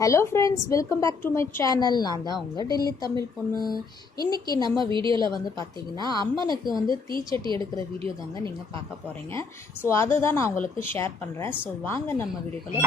Hello friends, welcome back to my channel. நான் தான் உங்கள் டெல்லி தமிழ் பொண்ணு. இன்றைக்கி நம்ம வீடியோவில் வந்து பார்த்திங்கன்னா அம்மனுக்கு வந்து தீச்சட்டி எடுக்கிற வீடியோ தாங்க நீங்கள் பார்க்க போகிறீங்க. ஸோ அதை தான் நான் உங்களுக்கு ஷேர் பண்ணுறேன். ஸோ வாங்க நம்ம வீடியோக்குள்ளே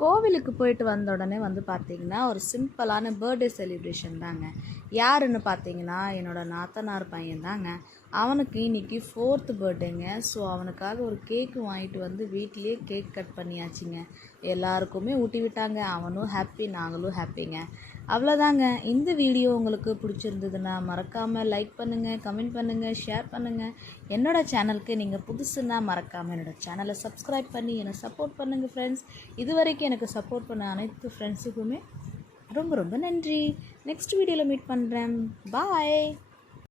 கோவிலுக்கு போயிட்டு வந்த உடனே வந்து பார்த்திங்கன்னா ஒரு சிம்பிளான பர்த்டே செலிப்ரேஷன் தாங்க. யாருன்னு பார்த்தீங்கன்னா என்னோடய நாத்தனார் பையன் தாங்க. அவனுக்கு இன்றைக்கி 4th பர்த்டேங்க. ஸோ அவனுக்காக ஒரு கேக்கு வாங்கிட்டு வந்து வீட்டிலே கேக் கட் பண்ணியாச்சுங்க. எல்லாருக்குமே ஊட்டி விட்டாங்க. அவனும் ஹாப்பி, நாங்களும் ஹாப்பிங்க. அவ்வளோதாங்க. இந்த வீடியோ உங்களுக்கு பிடிச்சிருந்ததுன்னா மறக்காமல் லைக் பண்ணுங்கள், கமெண்ட் பண்ணுங்கள், ஷேர் பண்ணுங்கள். என்னோடய சேனலுக்கு நீங்கள் புதுசுன்னா மறக்காமல் என்னோடய சேனலை சப்ஸ்கிரைப் பண்ணி என்னை சப்போர்ட் பண்ணுங்கள் ஃப்ரெண்ட்ஸ். இது வரைக்கும் எனக்கு சப்போர்ட் பண்ண அனைத்து ஃப்ரெண்ட்ஸுக்குமே ரொம்ப ரொம்ப நன்றி. நெக்ஸ்ட் வீடியோவில் மீட் பண்ணுறேன். பாய்.